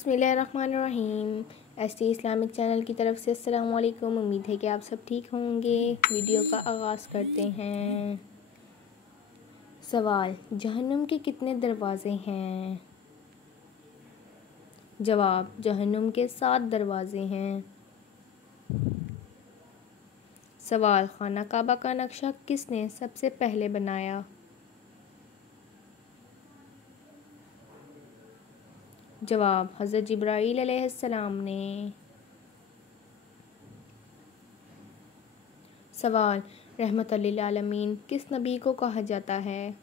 बिस्मिल्लाहिर्रहमानिर्रहीम। ST Islamic channel की तरफ से अस्सलाम वालेकुम। उम्मीद है कि आप सब ठीक होंगे। वीडियो का आगाज़ करते हैं। सवाल, जहन्नुम के कितने दरवाज़े हैं? जवाब, जहन्नुम के 7 दरवाज़े हैं। सवाल, खाना काबा का नक्शा किसने सबसे पहले बनाया? जवाब, हज़रत जिब्राईल अलैहिस्सलाम ने। सवाल, रहमत लिल आलमीन किस नबी को कहा जाता है?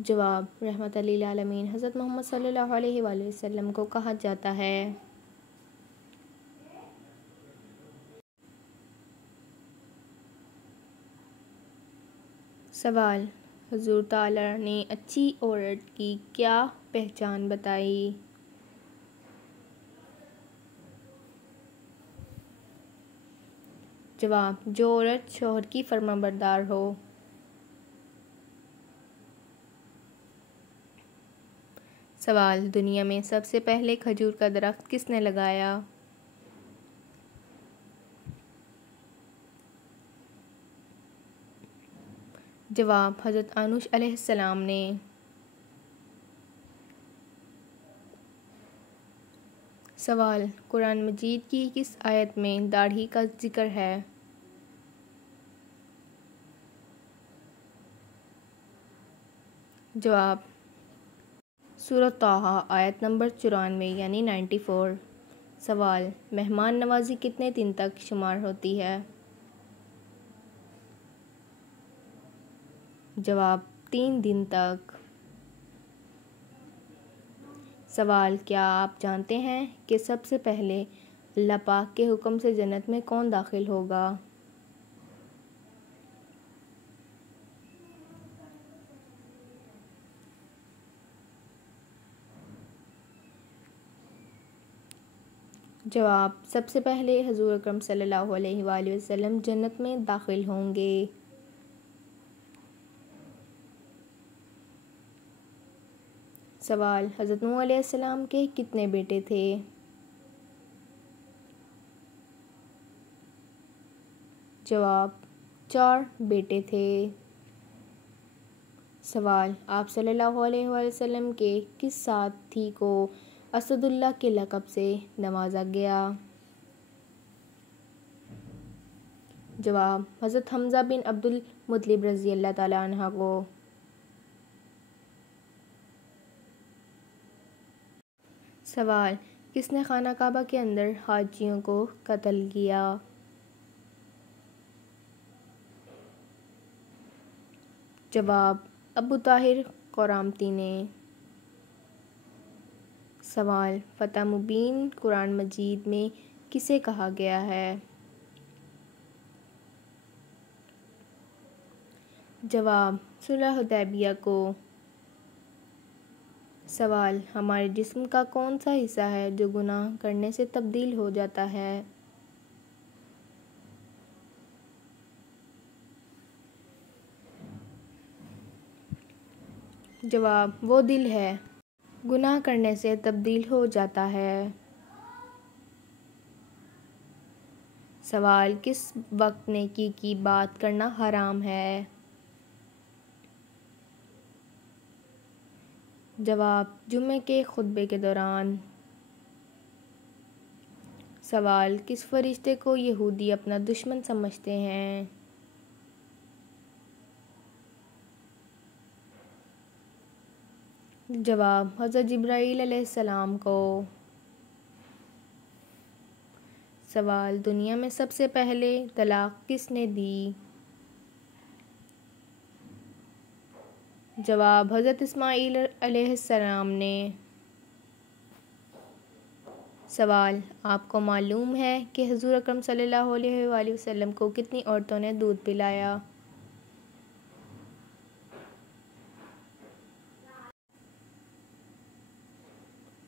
जवाब, रहमत लिल आलमीन हज़रत मोहम्मद सल्लल्लाहु अलैहि वसल्लम को कहा जाता है। सवाल, हुज़ूर ताला ने अच्छी औरत की क्या पहचान बताई? जवाब, जो औरत शौहर की फर्माबरदार हो। सवाल, दुनिया में सबसे पहले खजूर का दरख्त किसने लगाया? जवाब, हज़रत आनुश अलैहिस्सलाम ने। सवाल, कुरान मजीद की किस आयत में दाढ़ी का जिक्र है? जवाब, सूरह ताहा आयत नंबर 94 यानी 94। सवाल, मेहमान नवाजी कितने दिन तक शुमार होती है? जवाब, 3 दिन तक। सवाल, क्या आप जानते हैं कि सबसे पहले अल्लाह पाक के हुक्म से जन्नत में कौन दाखिल होगा? जवाब, सबसे पहले हुज़ूर अकरम सल्लल्लाहु अलैहि वसल्लम जन्नत में दाखिल होंगे। सवाल, हज़रत नूह अलैहिस्सलाम के कितने बेटे थे? जवाब, 4 बेटे थे। सवाल, आप सल्लल्लाहु अलैहि वसल्लम के किस साथी को असदुल्लाह के लक़ब से नवाजा गया? जवाब, हज़रत हमज़ा बिन अब्दुल मुत्तलिब रज़ी अल्लाह ताला अन्हा को। सवाल, किसने खाना काबा के अंदर हाजियों को कत्ल किया? जवाब, अबू ताहिर क़रामती ने। सवाल, फ़तह मुबीन कुरान मजीद में किसे कहा गया है? जवाब, सुलह हुदैबिया को। सवाल, हमारे जिस्म का कौन सा हिस्सा है जो गुनाह करने से तब्दील हो जाता है? जवाब, वो दिल है, गुनाह करने से तब्दील हो जाता है। सवाल, किस वक्त नेकी की बात करना हराम है? जवाब, जुम्मे के खुतबे के दौरान। सवाल, किस फरिश्ते को यहूदी अपना दुश्मन समझते हैं? जवाब, हज़रत जिब्राईल अलैहिस्सलाम को। सवाल, दुनिया में सबसे पहले तलाक किसने दी? जवाब, हज़रत इस्माईल अलैहिस्सलाम ने। सवाल, आपको मालूम है कि हुज़ूर अकरम सल्लल्लाहु अलैहि वसल्लम को कितनी औरतों ने दूध पिलाया?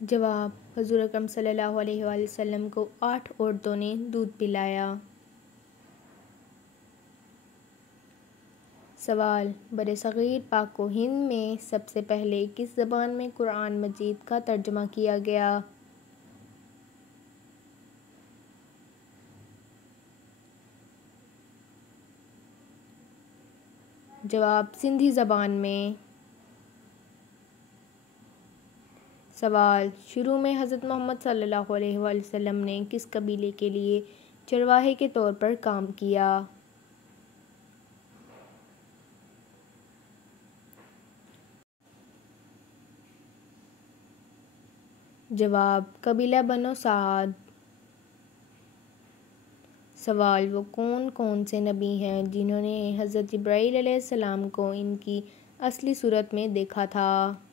जवाब, हुज़ूर अकरम सल्लल्लाहु अलैहि वसल्लम को 8 औरतों ने दूध पिलाया। सवाल, बरसग़ीर पाक व हिंद में सबसे पहले किस ज़बान में कुरान मजीद का तर्जुमा किया गया? जवाब, सिंधी ज़बान में। सवाल, शुरू में हज़रत मोहम्मद सल्लल्लाहु अलैहि वसल्लम ने किस कबीले के लिए चरवाहे के तौर पर काम किया? जवाब, कबीला बनो साद। सवाल, वो कौन कौन से नबी हैं जिन्होंने हज़रत जिब्राईल अलैहिस्सलाम को इनकी असली सूरत में देखा था?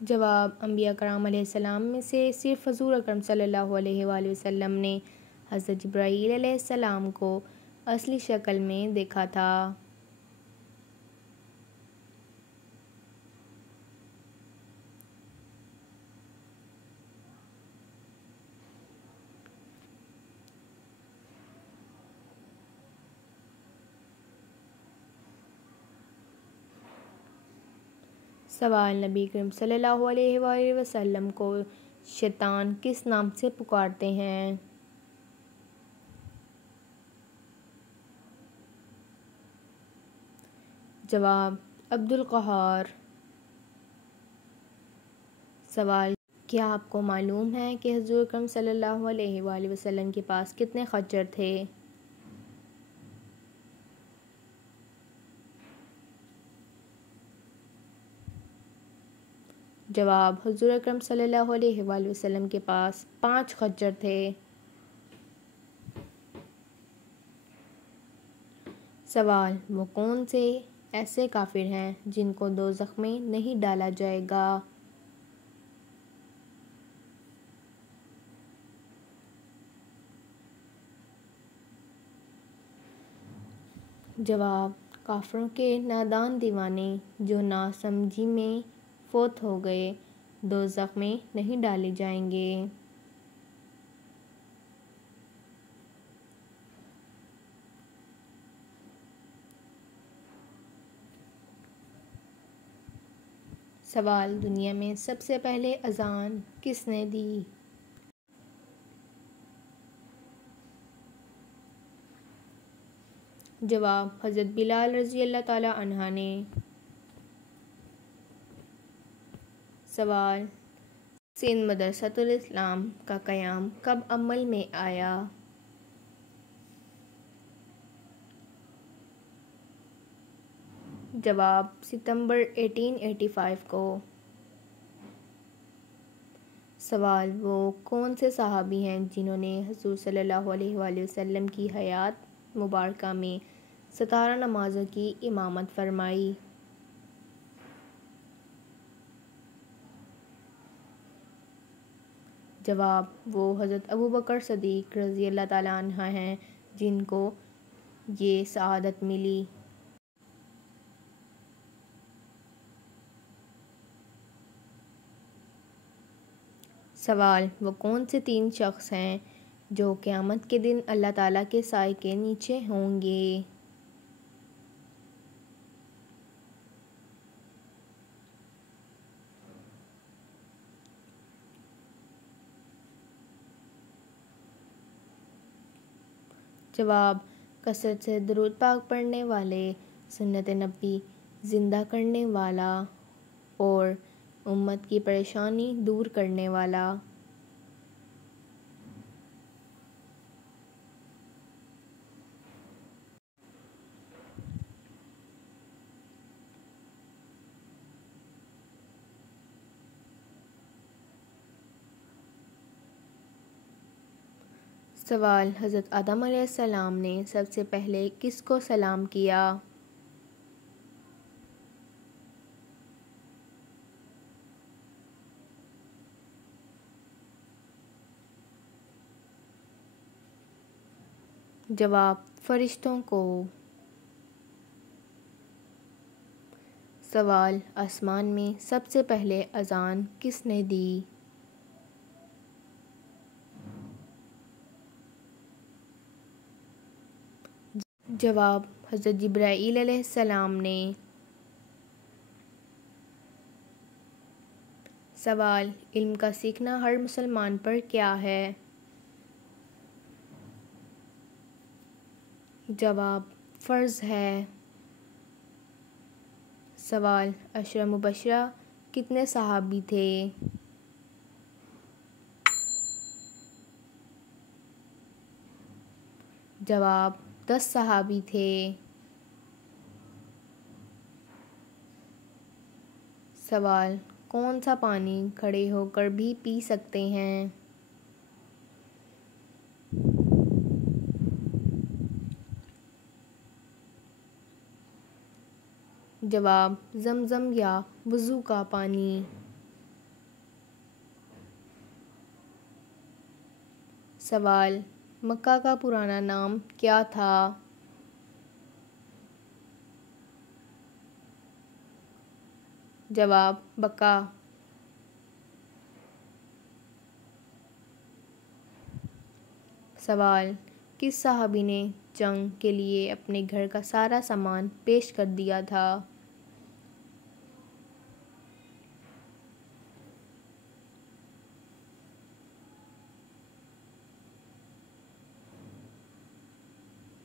जवाब, अंबिया कराम अलैहिस्सलाम में से सिर्फ़ हुज़ूर अकरम सल्लल्लाहु अलैहि वसल्लम ने हज़रत जिब्राईल अलैहिस्सलाम को असली शक्ल में देखा था। सवाल, नबी करीम सल्लल्लाहु अलैहि वसल्लम को शैतान किस नाम से पुकारते हैं? जवाब, अब्दुल क़हार। सवाल, क्या आपको मालूम है कि हुज़ूर अकरम सल्लल्लाहु अलैहि वसल्लम के पास कितने खच्चर थे? जवाब, हुज़ूर अकरम सल्लल्लाहु अलैहि वसल्लम के पास 5 खच्चर थे। सवाल, वो कौन से ऐसे काफिर हैं जिनको दोज़ख में नहीं डाला जाएगा? जवाब, काफिरों के नादान दीवाने जो नासमझी में फ़ौत हो गए, दोज़ख में नहीं डाले जाएंगे। सवाल, दुनिया में सबसे पहले अज़ान किसने दी? जवाब, हज़रत बिलाल रज़ी अल्लाह ताला अन्हा ने। सवाल, सिंध मदरसतुल इस्लाम का क़याम कब अमल में आया? जवाब, सितंबर 1885 को। सवाल, वो कौन से सहाबी हैं जिन्होंने हुज़ूर सल्लल्लाहु अलैहि वसल्लम की हयात मुबारका में 17 नमाज़ों की इमामत फरमाई? जवाब, वो हज़रत अबू बकर सदीक़ रज़ी अल्लाह ताला अन्हा हैं जिनको ये सआदत मिली। सवाल, वो कौन से 3 शख्स हैं जो क़यामत के दिन अल्लाह ताला के साए के नीचे होंगे? जवाब, कसरत से दुरूद पाक पढ़ने वाले, सुन्नत नबी ज़िंदा करने वाला और उम्मत की परेशानी दूर करने वाला। सवाल, हज़रत आदम अलैहिस्सलाम ने सबसे पहले किसको सलाम किया? जवाब, फरिश्तों को। सवाल, आसमान में सबसे पहले अजान किसने दी? जवाब, हज़रत जिब्राईल अलैहिस्सलाम ने। सवाल, इल्म का सीखना हर मुसलमान पर क्या है? जवाब, फ़र्ज़ है। सवाल, अशरा मुबशरा कितने सहाबी थे? जवाब, 10 सहाबी थे। सवाल, कौन सा पानी खड़े होकर भी पी सकते हैं? जवाब, ज़मज़म या वज़ू का पानी। सवाल, मक्का का पुराना नाम क्या था? जवाब, बक्का। सवाल, किस सहाबी ने जंग के लिए अपने घर का सारा सामान पेश कर दिया था?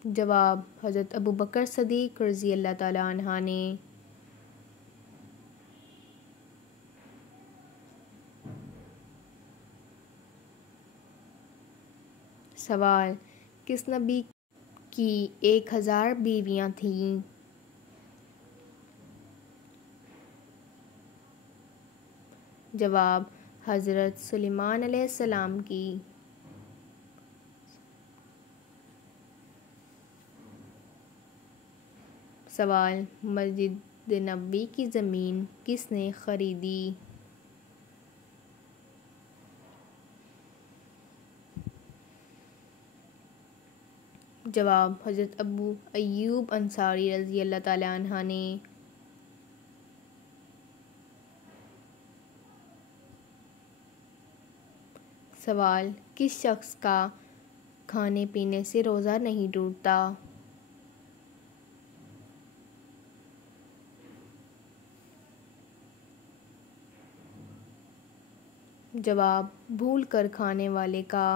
जवाब, हज़रत अबू बकर सदीक़ रज़ी अल्लाह ताला अन्हा ने। सवाल, किस नबी की 1000 बीवियाँ थीं? जवाब, हज़रत सुलेमान अलैहिस्सलाम की। सवाल, मस्जिद नबवी की ज़मीन किसने ख़रीदी? जवाब, हज़रत अबू अय्यूब अंसारी रज़ी अल्लाह ताला अन्हा ने। सवाल, किस शख्स का खाने पीने से रोज़ा नहीं टूटता? जवाब, भूल कर खाने वाले का।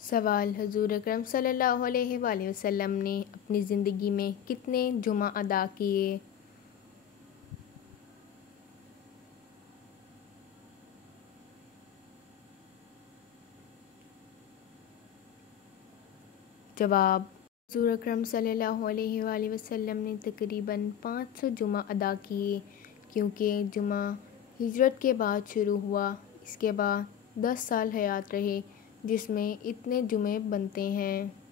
सवाल, हुज़ूर अकरम सल्लल्लाहु अलैहि वसल्लम ने अपनी ज़िंदगी में कितने जुमा अदा किए? जवाब, हुज़ूर अकरम सल्लल्लाहु अलैहि वसल्लम ने तकरीबन 500 जुमा अदा किए, क्योंकि जुमा हिजरत के बाद शुरू हुआ। इसके बाद 10 साल हयात रहे, जिसमें इतने जुमे बनते हैं।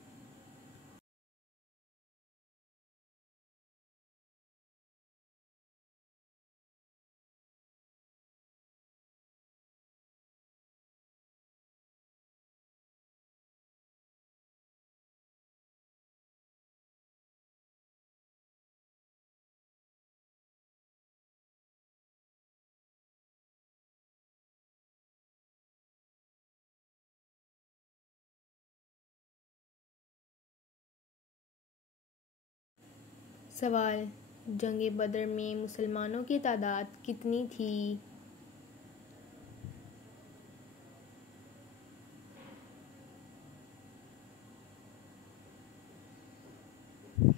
सवाल, जंग बदर में मुसलमानों की तादाद कितनी थी?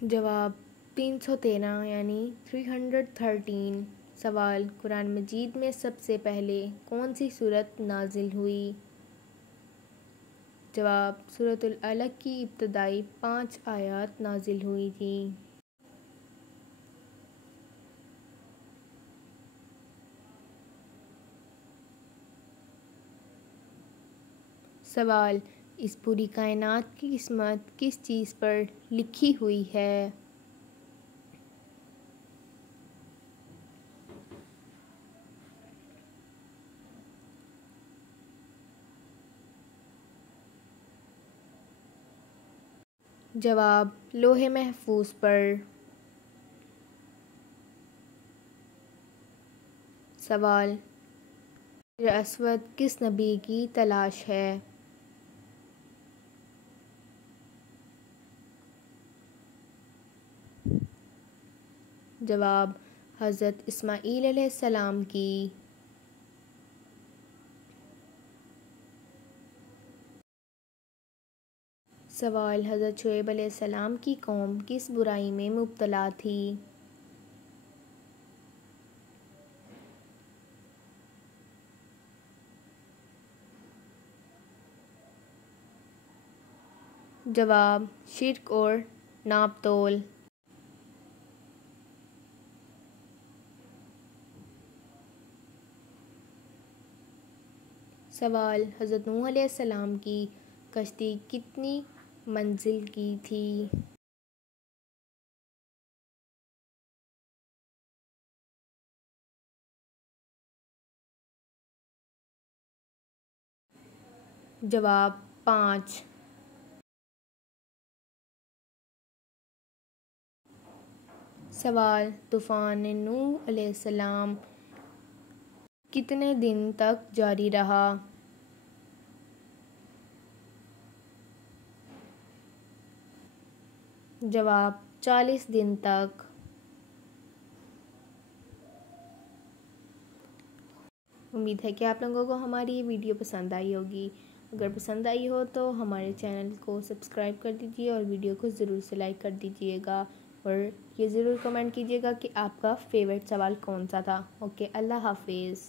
जवाब, 313 यानी 313। सवाल, कुरान मजीद में सबसे पहले कौन सी सूरत नाजिल हुई? जवाब, सूरतुल अलक की इब्तदाई 5 आयत नाजिल हुई थी। सवाल, इस पूरी कायनात की किस्मत किस चीज़ पर लिखी हुई है? जवाब लोहे महफूज पर। सवाल हजर अस्वद किस नबी की तलाश है? जवाब हज़रत इस्माईल अलैहिस्सलाम की। सवाल हज़रत शुएब अलैहिस्सलाम की कौम किस बुराई में मुब्तला थी? जवाब शिर्क और नाप तोल। सवाल हज़रत नूह अलैहिस्सलाम की कश्ती कितनी मंजिल की थी? जवाब 5। सवाल तूफ़ान नूह अलैहिस्सलाम कितने दिन तक जारी रहा? जवाब 40 दिन तक। उम्मीद है कि आप लोगों को हमारी ये वीडियो पसंद आई होगी। अगर पसंद आई हो तो हमारे चैनल को सब्सक्राइब कर दीजिए और वीडियो को ज़रूर से लाइक कर दीजिएगा और ये ज़रूर कमेंट कीजिएगा कि आपका फ़ेवरेट सवाल कौन सा था। ओके, अल्लाह हाफिज़।